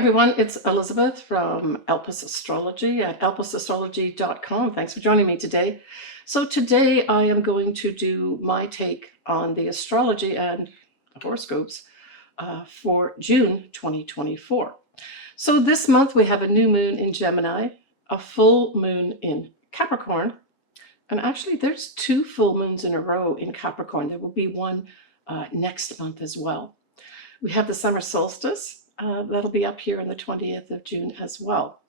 everyone, it's Elizabeth from Elpis Astrology at elpisastrology.com. Thanks for joining me today. So today I am going to do my take on the astrology and the horoscopes for June 2024. So this month we have a new moon in Gemini, a full moon in Capricorn, and actually there's 2 full moons in a row in Capricorn. There will be one next month as well. We have the summer solstice. That'll be up here on the 20th of June as well.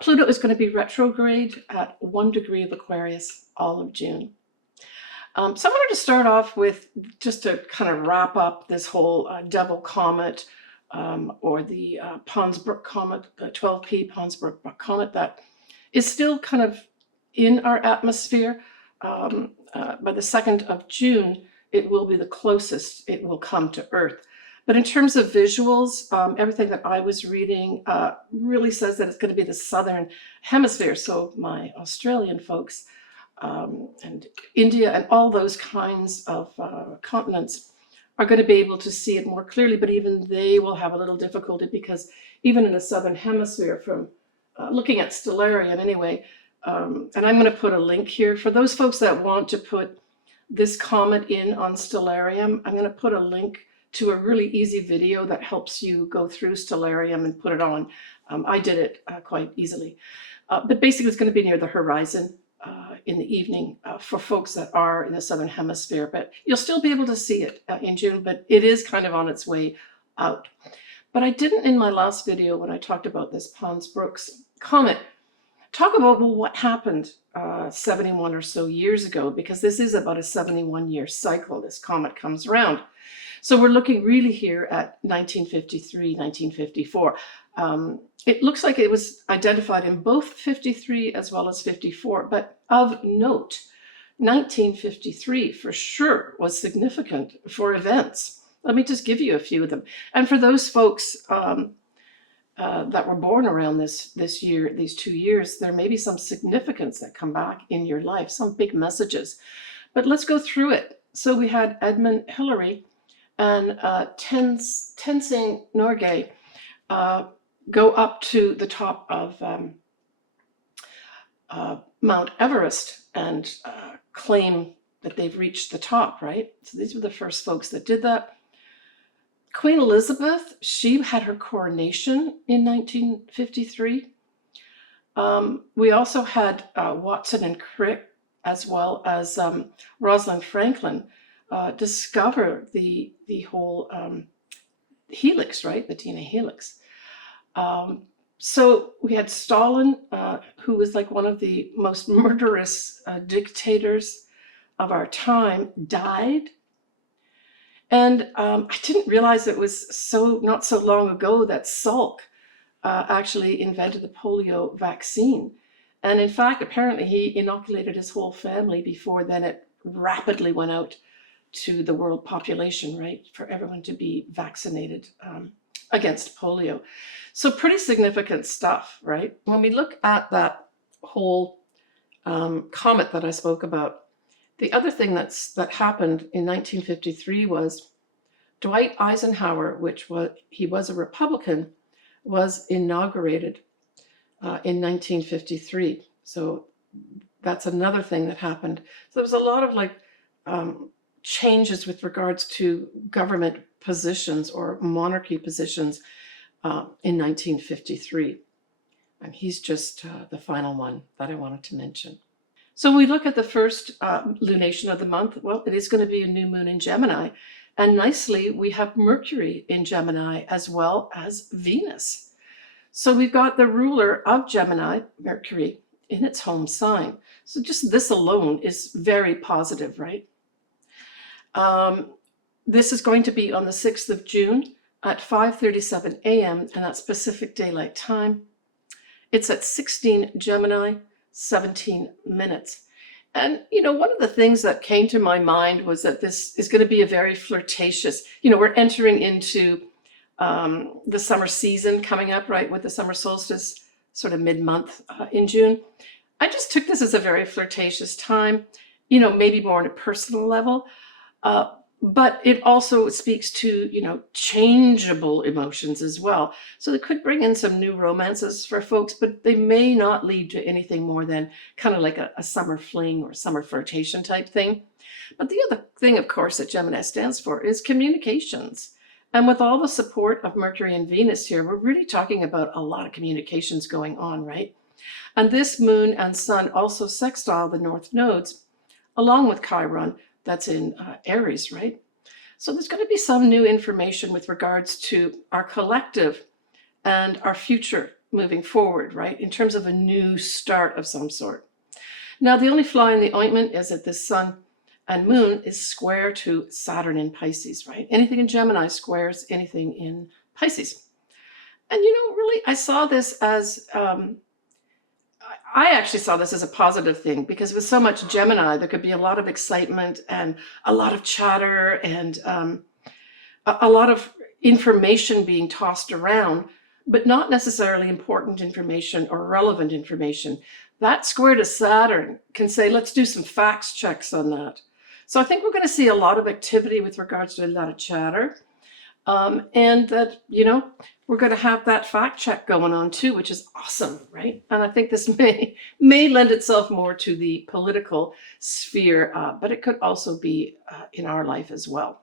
Pluto is going to be retrograde at 1 degree of Aquarius all of June. So I wanted to start off with, just to kind of wrap up this whole devil comet or the Pons Brooks comet, the 12P Pons Brooks comet that is still kind of in our atmosphere. By the 2nd of June, it will be the closest it will come to Earth. But in terms of visuals, everything that I was reading really says that it's going to be the Southern Hemisphere. So my Australian folks and India and all those kinds of continents are going to be able to see it more clearly, but even they will have a little difficulty because even in the Southern Hemisphere, from looking at stellarium anyway, and I'm going to put a link here for those folks that want to put this comet in on stellarium. I'm going to put a link to a really easy video that helps you go through stellarium and put it on. I did it quite easily. But basically it's going to be near the horizon in the evening for folks that are in the Southern Hemisphere. But you'll still be able to see it in June, but it is kind of on its way out. But I didn't, in my last video when I talked about this Pons Brooks comet, talk about, well, what happened 71 or so years ago, because this is about a 71-year cycle. This comet comes around. So we're looking really here at 1953, 1954. It looks like it was identified in both 53 as well as 54, but of note, 1953 for sure was significant for events. Let me just give you a few of them. And for those folks that were born around this year, these 2 years, there may be some significance that come back in your life, some big messages. But let's go through it. So we had Edmund Hillary and Tenzing Norgay go up to the top of Mount Everest and claim that they've reached the top, right? So these were the first folks that did that. Queen Elizabeth, she had her coronation in 1953. We also had Watson and Crick, as well as Rosalind Franklin, discover the whole helix, right? The DNA helix. So we had Stalin, who was like one of the most murderous dictators of our time, died. And I didn't realize it was not so long ago that Salk actually invented the polio vaccine. And in fact, apparently he inoculated his whole family before then it rapidly went out to the world population, right? For everyone to be vaccinated against polio. So pretty significant stuff, right? When we look at that whole comet that I spoke about, the other thing that happened in 1953 was Dwight Eisenhower, he was a Republican, was inaugurated in 1953. So that's another thing that happened. So there was a lot of changes with regards to government positions or monarchy positions in 1953. And he's just the final one that I wanted to mention. So when we look at the first lunation of the month, well, it is going to be a new moon in Gemini. And nicely, we have Mercury in Gemini as well as Venus. So we've got the ruler of Gemini, Mercury, in its home sign. So just this alone is very positive, right? This is going to be on the 6th of June at 5:37 a.m. and that's Pacific Daylight Time. It's at 16 Gemini, 17 minutes. And, one of the things that came to my mind was that this is going to be a very flirtatious, we're entering into the summer season coming up, right, with the summer solstice, sort of mid-month in June. I just took this as a very flirtatious time, maybe more on a personal level. but it also speaks to, changeable emotions as well. So it could bring in some new romances for folks, but they may not lead to anything more than kind of like a summer fling or summer flirtation type thing. But the other thing, of course, that Gemini stands for is communications. And with all the support of Mercury and Venus here, we're really talking about a lot of communications going on, right? And this moon and sun also sextile the north nodes, along with Chiron, that's in Aries, right? So there's going to be some new information with regards to our collective and our future moving forward, right? In terms of a new start of some sort. Now, the only fly in the ointment is that this sun and moon is square to Saturn in Pisces, right? Anything in Gemini squares anything in Pisces. And really, I saw this as I actually saw this as a positive thing, because with so much Gemini, there could be a lot of excitement and a lot of chatter and a lot of information being tossed around, but not necessarily important information or relevant information. That square to Saturn can say, let's do some facts checks on that. So I think we're going to see a lot of activity with regards to a lot of chatter. And that, we're going to have that fact check going on too, which is awesome, right? And I think this may lend itself more to the political sphere, but it could also be in our life as well.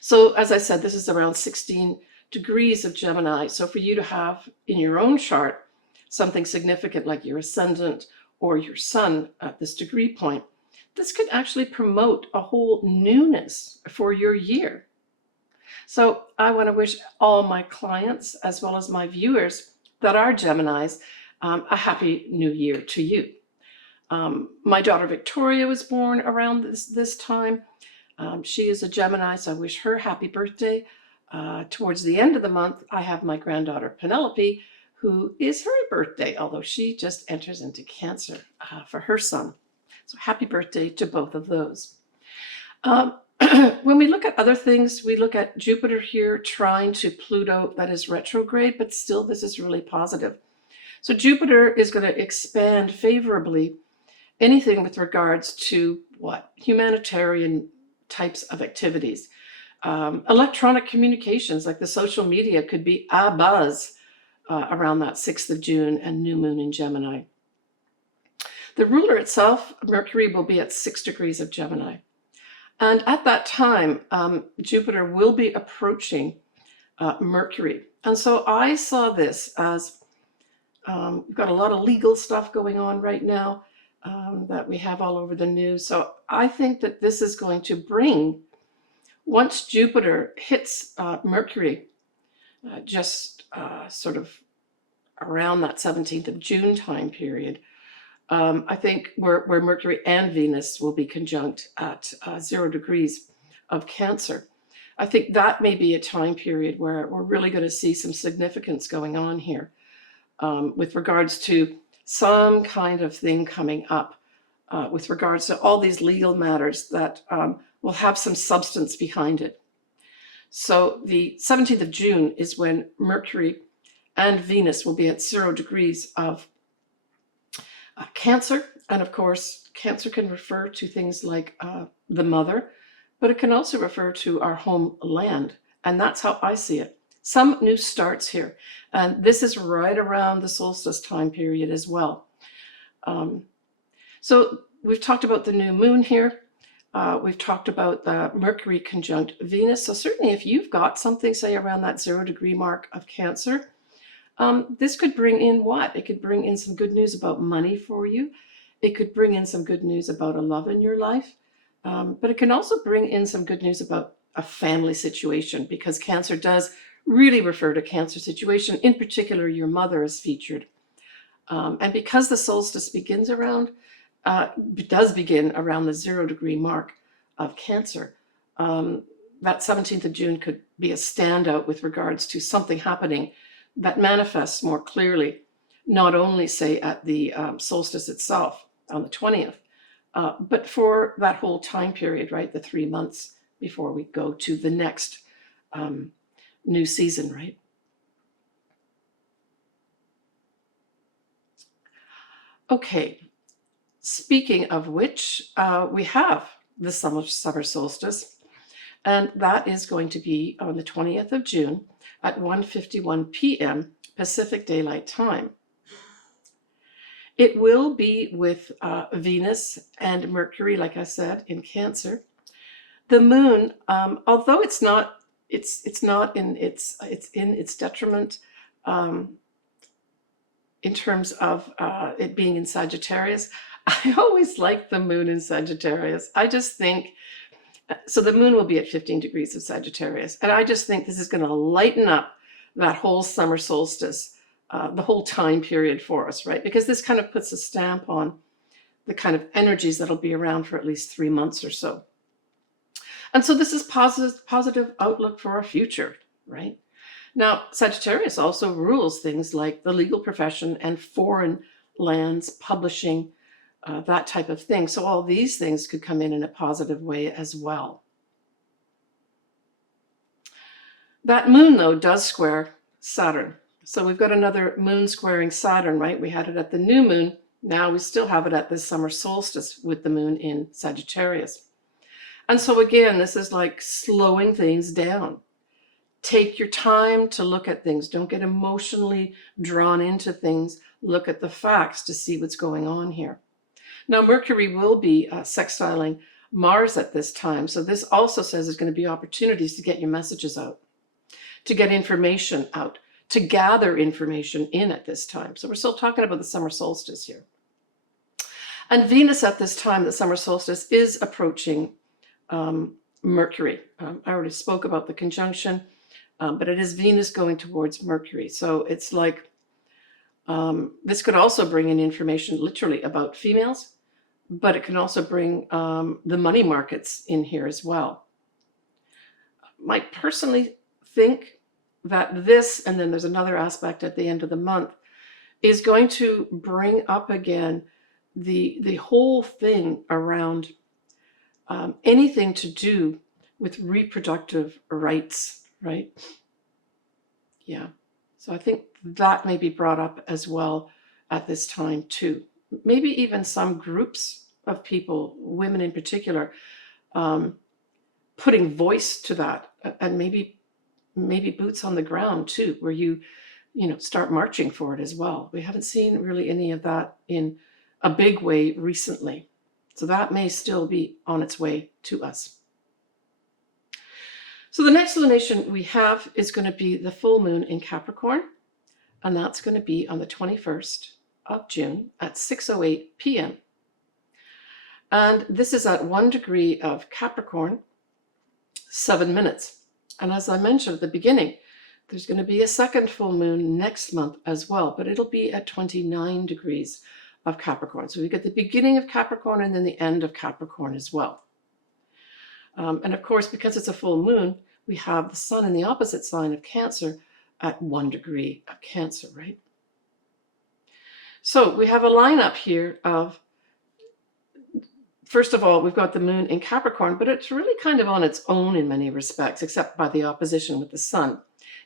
So as I said, this is around 16 degrees of Gemini. So for you to have in your own chart something significant like your ascendant or your sun at this degree point, this could actually promote a whole newness for your year. So I want to wish all my clients, as well as my viewers that are Geminis, a happy new year to you. My daughter Victoria was born around this time. She is a Gemini, so I wish her happy birthday. Towards the end of the month, I have my granddaughter Penelope, who is her birthday, although she just enters into Cancer for her son. So happy birthday to both of those. When we look at other things, we look at Jupiter here trying to Pluto, that is retrograde, but still this is really positive. So Jupiter is going to expand favorably anything with regards to what? Humanitarian types of activities. Electronic communications, like the social media, could be abuzz around that 6th of June and new moon in Gemini. The ruler itself, Mercury, will be at 6 degrees of Gemini. And at that time, Jupiter will be approaching Mercury. And so I saw this as we've got a lot of legal stuff going on right now that we have all over the news. So I think that this is going to bring, once Jupiter hits Mercury, just sort of around that 17th of June time period, I think where Mercury and Venus will be conjunct at 0 degrees of Cancer. I think that may be a time period where we're really going to see some significance going on here with regards to some kind of thing coming up with regards to all these legal matters that will have some substance behind it. So the 17th of June is when Mercury and Venus will be at 0 degrees of Cancer. And of course, Cancer can refer to things like the mother, but it can also refer to our homeland. And that's how I see it. Some new starts here. And this is right around the solstice time period as well. So we've talked about the new moon here. We've talked about the Mercury conjunct Venus. So certainly if you've got something, say, around that 0 degree mark of Cancer, this could bring in what? It could bring in some good news about money for you. It could bring in some good news about a love in your life. But it can also bring in some good news about a family situation, because Cancer does really refer to Cancer situation. In particular, your mother is featured. And because the solstice does begin around the 0 degree mark of Cancer, that 17th of June could be a standout with regards to something happening that manifests more clearly, not only, say, at the solstice itself on the 20th, but for that whole time period, right? The 3 months before we go to the next new season, right? Okay, speaking of which, we have the summer solstice. And that is going to be on the 20th of June at 1:51 p.m. Pacific Daylight Time. It will be with Venus and Mercury, like I said, in Cancer. The moon, although it's not in its detriment in terms of it being in Sagittarius. I always like the moon in Sagittarius. I just think, so the moon will be at 15 degrees of Sagittarius. And I just think this is going to lighten up that whole summer solstice, the whole time period for us, right? Because this kind of puts a stamp on the kind of energies that'll be around for at least 3 months or so. And so this is positive outlook for our future, right? Now, Sagittarius also rules things like the legal profession and foreign lands, publishing, that type of thing. So all these things could come in a positive way as well. That moon, though, does square Saturn. So we've got another moon squaring Saturn, right? We had it at the new moon. Now we still have it at the summer solstice with the moon in Sagittarius. And so again, this is like slowing things down. Take your time to look at things. Don't get emotionally drawn into things. Look at the facts to see what's going on here. Now, Mercury will be sextiling Mars at this time. So this also says there's going to be opportunities to get your messages out, to get information out, to gather information in at this time. So we're still talking about the summer solstice here. And Venus at this time, the summer solstice, is approaching Mercury. I already spoke about the conjunction, but it is Venus going towards Mercury. So it's like this could also bring in information literally about females, but it can also bring the money markets in here as well. I personally think that this, and then there's another aspect at the end of the month, is going to bring up again the whole thing around anything to do with reproductive rights, right? Yeah. So I think that may be brought up as well at this time too. Maybe even some groups of people, women in particular, putting voice to that, and maybe boots on the ground too, where you start marching for it as well. We haven't seen really any of that in a big way recently. So that may still be on its way to us. So the next lunation we have is going to be the full moon in Capricorn, and that's going to be on the 21st of June at 6:08 p.m. And this is at 1 degree of Capricorn, 7 minutes. And as I mentioned at the beginning, there's going to be a second full moon next month as well, but it'll be at 29 degrees of Capricorn. So we get the beginning of Capricorn and then the end of Capricorn as well. And of course, because it's a full moon, we have the sun in the opposite sign of Cancer at 1 degree of Cancer, right? So we have a lineup here of, first of all, we've got the moon in Capricorn, but it's really kind of on its own in many respects, except by the opposition with the sun.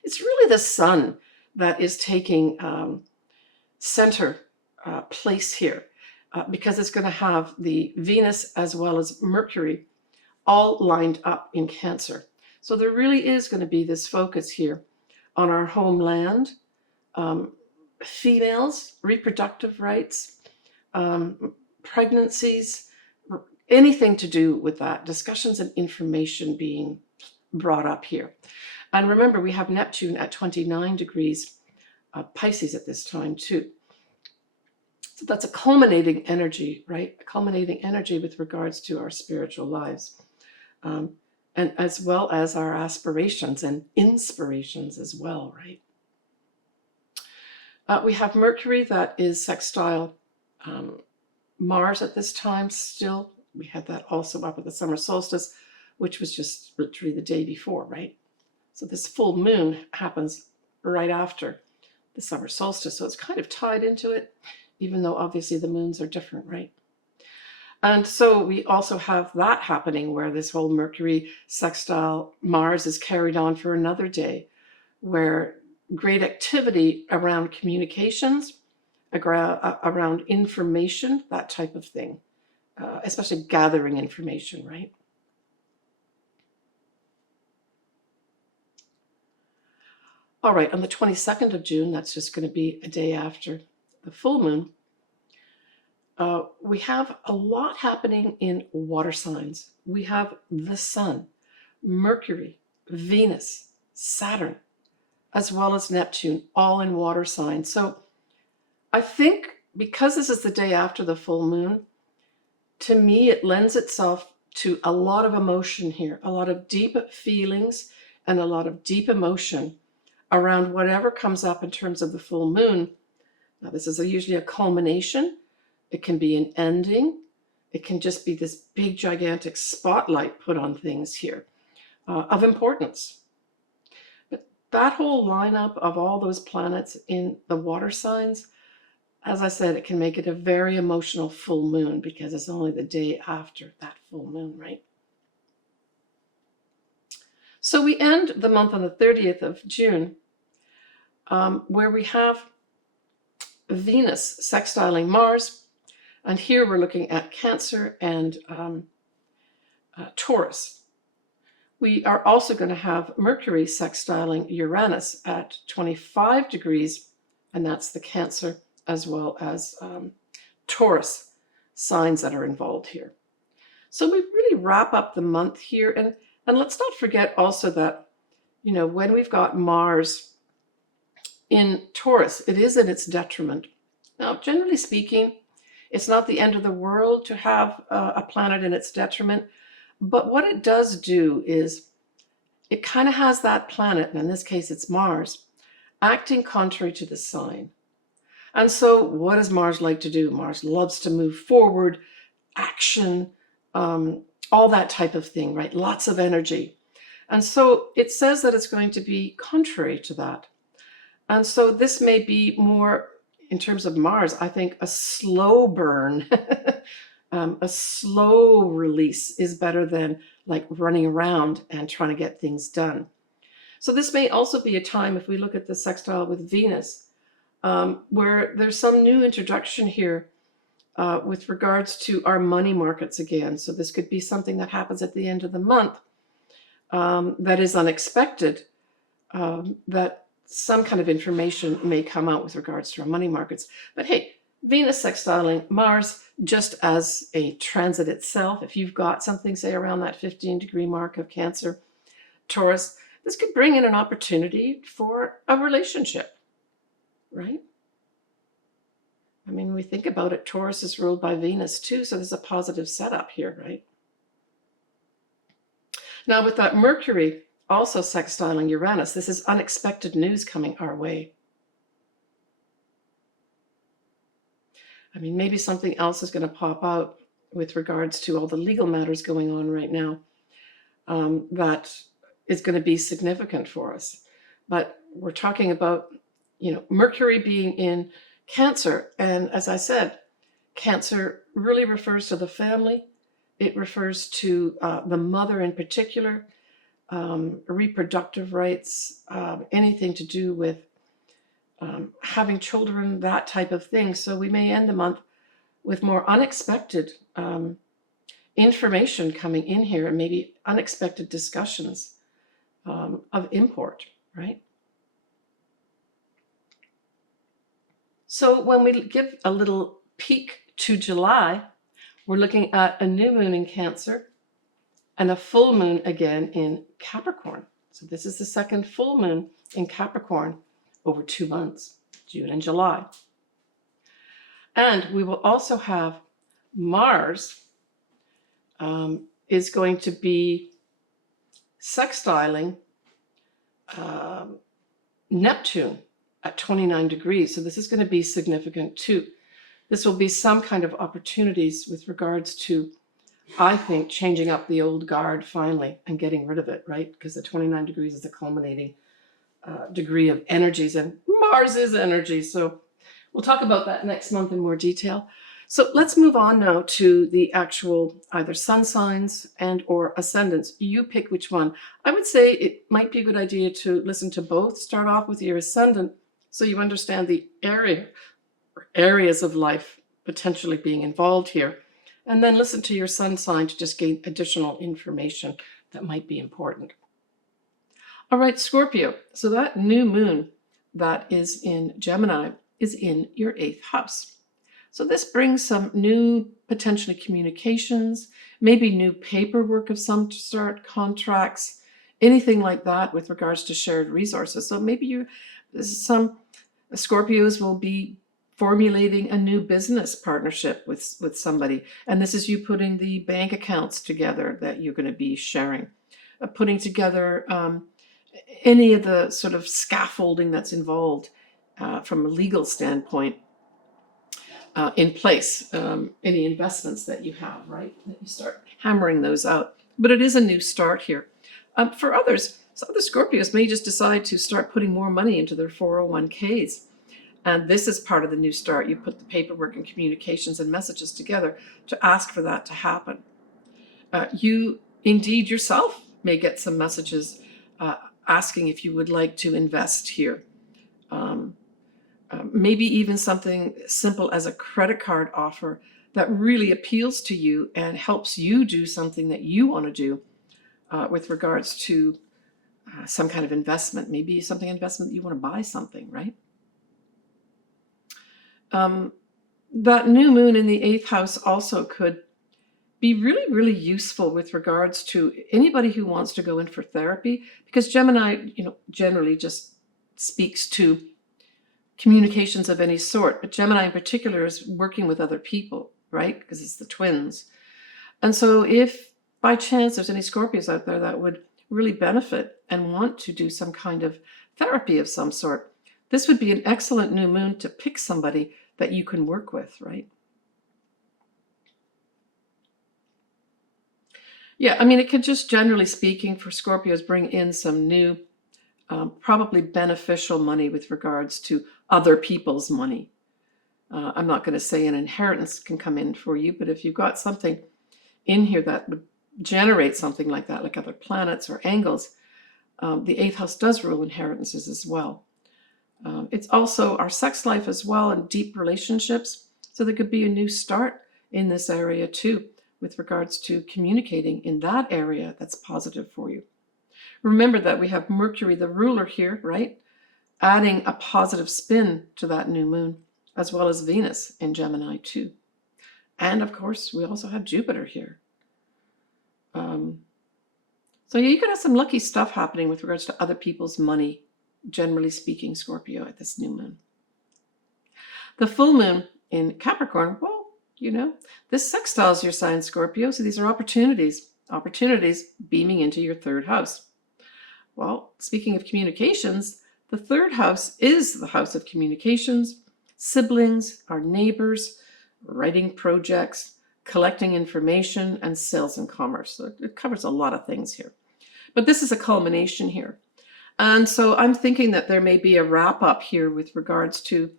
It's really the sun that is taking center place here, because it's going to have the Venus as well as Mercury all lined up in Cancer. So there really is going to be this focus here on our homeland, females, reproductive rights, pregnancies, anything to do with that, discussions and information being brought up here. And remember, we have Neptune at 29 degrees Pisces at this time too. So that's a culminating energy, right? A culminating energy with regards to our spiritual lives, and as well as our aspirations and inspirations as well, right? We have Mercury that is sextile Mars at this time still. We had that also up at the summer solstice, which was just literally the day before, right? So this full moon happens right after the summer solstice. So it's kind of tied into it, even though obviously the moons are different, right? And so we also have that happening where this whole Mercury sextile Mars is carried on for another day, where great activity around communications, around information, that type of thing, especially gathering information, right? All right, on the 22nd of June, that's just going to be a day after the full moon, we have a lot happening in water signs. We have the Sun, Mercury, Venus, Saturn, as well as Neptune, all in water signs. So I think because this is the day after the full moon, to me, it lends itself to a lot of emotion here, a lot of deep feelings and a lot of deep emotion around whatever comes up in terms of the full moon. Now, this is usually a culmination. It can be an ending. It can just be this big, gigantic spotlight put on things here of importance. But that whole lineup of all those planets in the water signs, as I said, it can make it a very emotional full moon because it's only the day after that full moon, right? So we end the month on the 30th of June, where we have Venus sextiling Mars. And here we're looking at Cancer and Taurus. We are also going to have Mercury sextiling Uranus at 25 degrees, and that's the Cancer as well as Taurus signs that are involved here. So we really wrap up the month here. And let's not forget also that, you know, when we've got Mars in Taurus, it is in its detriment. Now, generally speaking, it's not the end of the world to have a planet in its detriment, but what it does do is it kind of has that planet, and in this case it's Mars, acting contrary to the sign. And so what does Mars like to do? Mars loves to move forward, action, all that type of thing, right? Lots of energy. And so it says that it's going to be contrary to that. And so this may be more, in terms of Mars, I think a slow burn, a slow release is better than like running around and trying to get things done. So this may also be a time, if we look at the sextile with Venus, where there's some new introduction here with regards to our money markets again. So this could be something that happens at the end of the month that is unexpected, that some kind of information may come out with regards to our money markets. But hey, Venus sextiling Mars, just as a transit itself, if you've got something, say, around that 15-degree mark of Cancer, Taurus, this could bring in an opportunity for a relationship, right? I mean, when we think about it, Taurus is ruled by Venus too, so there's a positive setup here, right? Now, with that Mercury also sextiling Uranus, this is unexpected news coming our way. I mean, maybe something else is going to pop out with regards to all the legal matters going on right now that is going to be significant for us. But we're talking about, you know, Mercury being in Cancer. And as I said, Cancer really refers to the family. It refers to the mother in particular, reproductive rights, anything to do with having children, that type of thing. So we may end the month with more unexpected information coming in here, and maybe unexpected discussions of import, right? So when we give a little peek to July, we're looking at a new moon in Cancer and a full moon again in Capricorn. So this is the second full moon in Capricorn over 2 months, June and July. And we will also have Mars is going to be sextiling Neptune at 29 degrees. So this is going to be significant too. This will be some kind of opportunities with regards to, I think, changing up the old guard finally and getting rid of it, right? Because the 29 degrees is the culminating degree of energies, and Mars is energy. So we'll talk about that next month in more detail. So let's move on now to the actual either sun signs and or ascendants. You pick which one. I would say it might be a good idea to listen to both. Start off with your ascendant so you understand the areas of life potentially being involved here. And then listen to your sun sign to just gain additional information that might be important. All right, Scorpio. So that new moon that is in Gemini is in your eighth house. So this brings some new potentially communications, maybe new paperwork of some sort, contracts, anything like that with regards to shared resources. So maybe some Scorpios will be formulating a new business partnership with somebody. And this is you putting the bank accounts together that you're going to be sharing, putting together any of the sort of scaffolding that's involved from a legal standpoint in place, any investments that you have, right? That you start hammering those out. But it is a new start here. For others, some of the Scorpios may just decide to start putting more money into their 401ks. And this is part of the new start. You put the paperwork and communications and messages together to ask for that to happen. You indeed yourself may get some messages asking if you would like to invest here. Maybe even something simple as a credit card offer that really appeals to you and helps you do something that you want to do with regards to some kind of investment. Maybe something investment that you want to buy something, right? That new moon in the eighth house also could be really, really useful with regards to anybody who wants to go in for therapy, because Gemini, generally just speaks to communications of any sort, but Gemini in particular is working with other people, right? Because it's the twins. And so if by chance there's any Scorpios out there that would really benefit and want to do some kind of therapy of some sort, this would be an excellent new moon to pick somebody that you can work with, right? Yeah, I mean, it could just, generally speaking, for Scorpios, bring in some new, probably beneficial money with regards to other people's money. I'm not going to say an inheritance can come in for you, but if you've got something in here that would generate something like that, like other planets or angles, the eighth house does rule inheritances as well. It's also our sex life as well and deep relationships. So there could be a new start in this area too, with regards to communicating in that area that's positive for you. Remember that we have Mercury, the ruler here, right? Adding a positive spin to that new moon, as well as Venus in Gemini too. And of course, we also have Jupiter here. So you could have some lucky stuff happening with regards to other people's money, generally speaking, Scorpio, at this new moon. The full moon in Capricorn, well, this sextiles your sign, Scorpio. So these are opportunities beaming into your third house. Well, speaking of communications, the third house is the house of communications, siblings, our neighbors, writing projects, collecting information, and sales and commerce. So it covers a lot of things here. But this is a culmination here. And so I'm thinking that there may be a wrap up here with regards to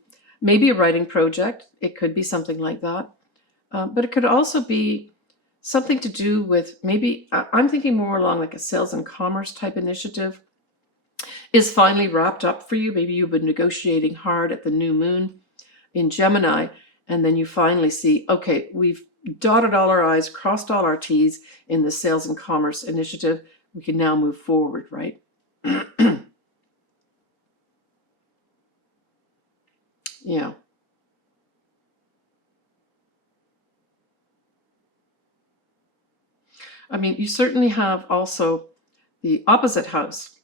maybe a writing project. It could be something like that. But it could also be something to do with maybe, I'm thinking more along like a sales and commerce type initiative is finally wrapped up for you. Maybe you've been negotiating hard at the new moon in Gemini, and then you finally see, okay, we've dotted all our I's, crossed all our T's in the sales and commerce initiative. We can now move forward, right? Yeah. I mean, you certainly have also the opposite house,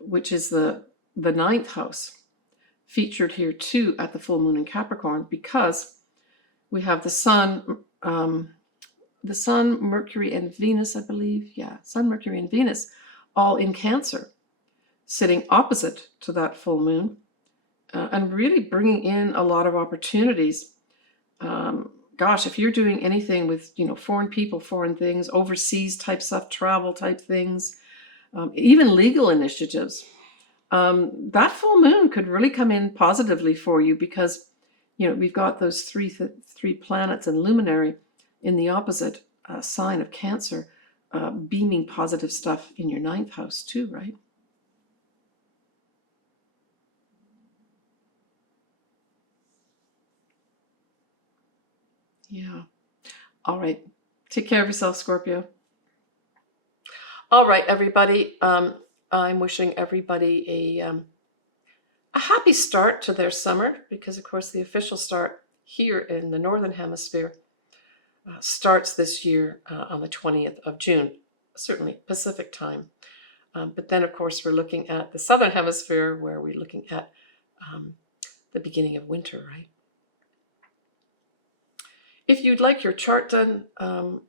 which is the ninth house, featured here too at the full moon in Capricorn, because we have the Sun, Mercury, and Venus, I believe. Yeah, Sun, Mercury, and Venus, all in Cancer, sitting opposite to that full moon, and really bringing in a lot of opportunities. Gosh, if you're doing anything with, foreign people, foreign things, overseas type stuff, travel type things, even legal initiatives, that full moon could really come in positively for you because, we've got those three planets and luminary in the opposite sign of Cancer, beaming positive stuff in your ninth house too, right? Yeah. All right. Take care of yourself, Scorpio. All right, everybody. I'm wishing everybody a happy start to their summer because, of course, the official start here in the Northern Hemisphere starts this year on the 20th of June, certainly Pacific time. But then, of course, we're looking at the Southern Hemisphere where we're looking at the beginning of winter, right? If you'd like your chart done,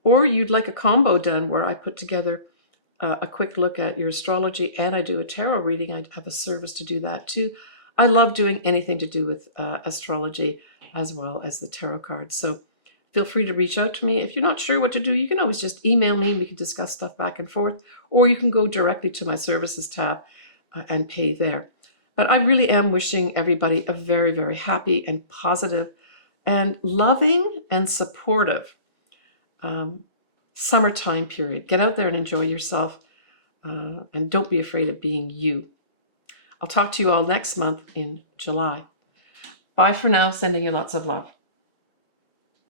or you'd like a combo done where I put together a quick look at your astrology and I do a tarot reading, I have a service to do that too. I love doing anything to do with astrology as well as the tarot cards. So feel free to reach out to me. If you're not sure what to do, you can always just email me. We can discuss stuff back and forth, or you can go directly to my services tab and pay there. But I really am wishing everybody a very, very happy and positive and loving and supportive summertime period. Get out there and enjoy yourself, and don't be afraid of being you. I'll talk to you all next month in July. Bye for now. Sending you lots of love.